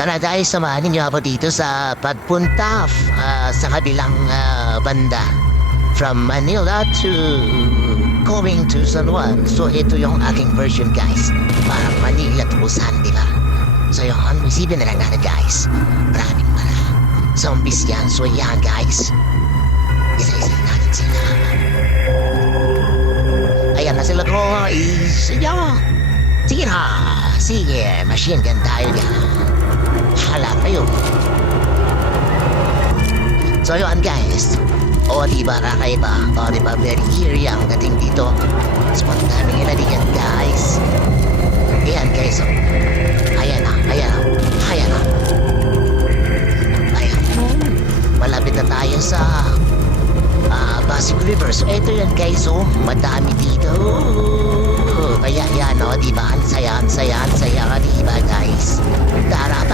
Tara guys, samahan ninyo ako dito sa pagpunta sa kabilang banda. From Manila to going to San Juan. So ito yung aking version guys. Parang Manila to Busan, di ba? So yun, isipin na lang natin guys. Maraming zombies yan. So yan guys. Isa-isa natin sila. Ayan na sila guys. Yan. Sige na. Sige, machine gun tayo yan. Hala kayo. So yun guys. O diba kakaiba? O diba very eerie ang dating dito? Spot namin nila diyan guys. Ayan guys. O. Ayan na. Ayan na. Ayan na. Ayan. Malapit na tayo sa Pasig River. So ito yan guys. O. Madami dito. Kaya yan o. Diba? Ang saya. Ang saya. Ang saya. Diba guys? Tara